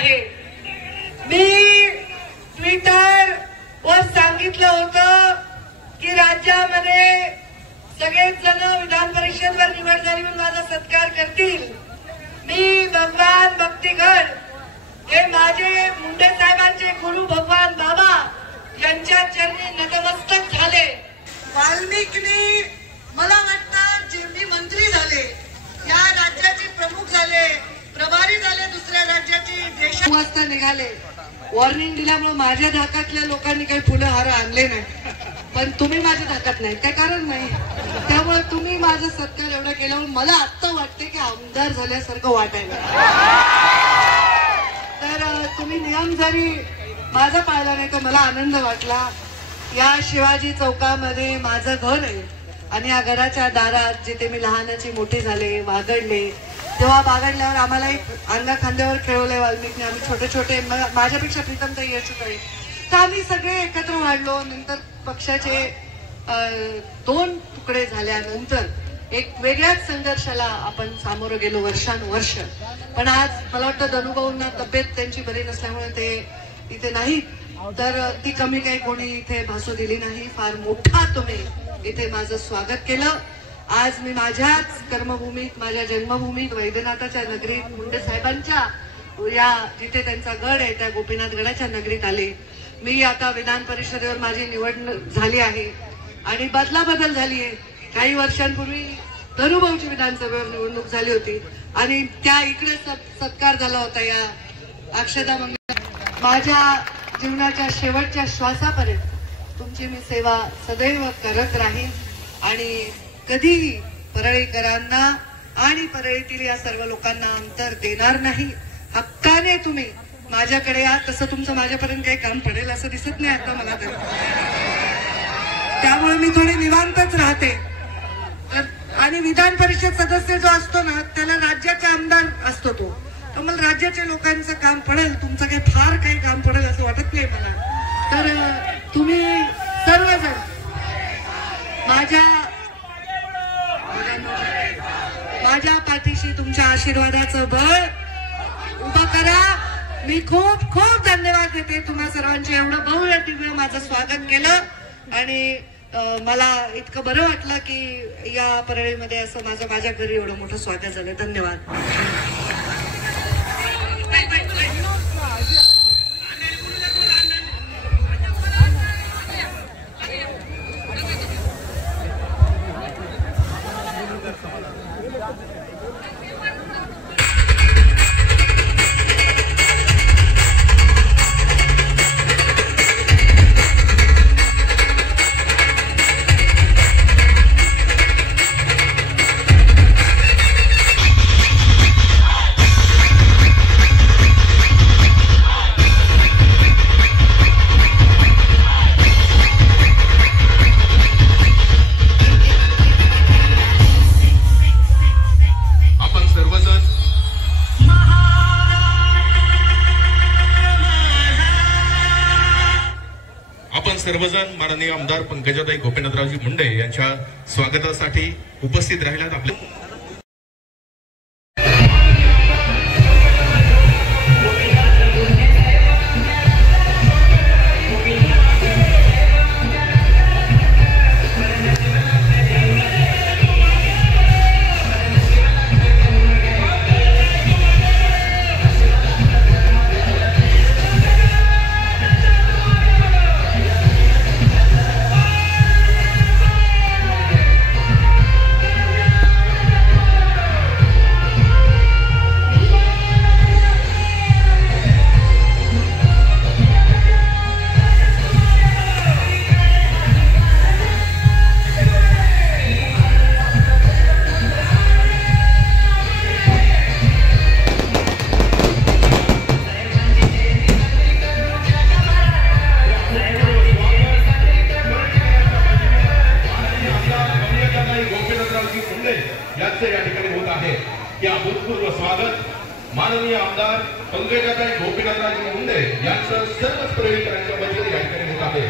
आहे। मी ट्विटर वर सांगितलं होतं की राज्यामध्ये सगळेच जण विधान परिषदवर निवड झाली म्हणून माझा सत्कार करतील। मी भगवान भक्तिगण हे माझे मुंडे साहेबांचे गुरु भगवान बाबा यांच्या चरणी नतमस्तक झाले। वाल्मिकींनी मला वाटतं जे मी मंत्री झाले, या राज्याचे प्रमुख झाले, प्रभारी झाले, दुसऱ्या राज्याचे देश वाजता निघाले। वॉर्निंग दिल्यामुळे माझ्या धाकातल्या लोकांनी काही फुलं हार आणले नाही, पण तुम्ही माझ्या धाकात नाही, काय कारण नाही। त्यामुळे तुम्ही माझा सत्कार एवढा केल्यावर मला आत्ता वाटते की आमदार झाल्यासारखं वाटायला। तर तुम्ही नियम जरी माझा पाळला नाही तर मला आनंद वाटला। या शिवाजी चौकामध्ये माझं घर आहे आणि या घराच्या दारात जिथे मी लहानाची मोठी झाले, वागडले, तेव्हा बागडल्यावर आम्हाला एक अंगा खांद्यावर खेळवलंय वाल्मिकीने। आम्ही छोटे छोटे, माझ्यापेक्षा प्रीतम ताई यशोताई, तर आम्ही सगळे एकत्र वाढलो। नंतर पक्षाचे 2 तुकडे झाल्यानंतर एक वेगळ्याच संघर्षाला आपण सामोरं गेलो वर्षानुवर्ष। पण आज मला वाटतं धनुभाऊंना तब्येत त्यांची बरी नसल्यामुळे ते इथे नाहीत, तर ती कमी काही कोणी इथे भासू दिली नाही। फार मोठा तुम्ही इथे माझं स्वागत केलं। आज मी माझ्याच कर्मभूमीत, माझ्या जन्मभूमीत वैद्यनाथाच्या नगरीत, मुंडे साहेबांच्या या जिथे त्यांचा गड आहे त्या गोपीनाथ गडाच्या नगरीत आले। मी आता विधान परिषदेवर माझी निवड झाली आहे आणि बदल झाली आहे। काही वर्षांपूर्वी धनुभाऊची विधानसभेवर निवडणूक झाली होती आणि त्या इकडे सत्कार झाला होता। या अक्षता मंगल, माझ्या जीवनाच्या शेवटच्या श्वासापर्यंत तुमची मी सेवा सदैव करत राहीन आणि कधीही परळीकरांना आणि परळीतील या सर्व लोकांना अंतर देणार नाही। हक्काने तुम्ही माझ्याकडे या, तसं तुमचं माझ्यापर्यंत काही काम पडेल असं दिसत नाही आता मला तर, त्यामुळे मी थोडी निवांतच राहते। आणि विधान परिषद सदस्य जो असतो ना त्याला राज्याचा आमदार असतो तो, तर मला राज्याच्या लोकांचं काम पडेल, तुमचं काही फार काही काम पडेल असं वाटत नाही मला। तर तुम्ही सर्वजण माझ्या पाठीशी तुमच्या आशीर्वादाचं बळ उभं करा। मी खूप खूप धन्यवाद देते तुम्हा सर्वांचे, एवढं भव्य दिव्य माझं स्वागत केलं आणि मला इतकं बरं वाटलं की या परळीमध्ये असं माझ्या घरी एवढं मोठं स्वागत झालं। धन्यवाद। सर्वजण माननीय आमदार पंकजाताई गोपीनाथरावजी मुंडे यांच्या स्वागतासाठी उपस्थित राहिल्यात। आपले या भूतपूर्व स्वागत माननीय आमदार पंकजाताई गोपीनाथरावजी मुंडे यांचं सर्व परळीकरांच्या वतीने या ठिकाणी होत आहे।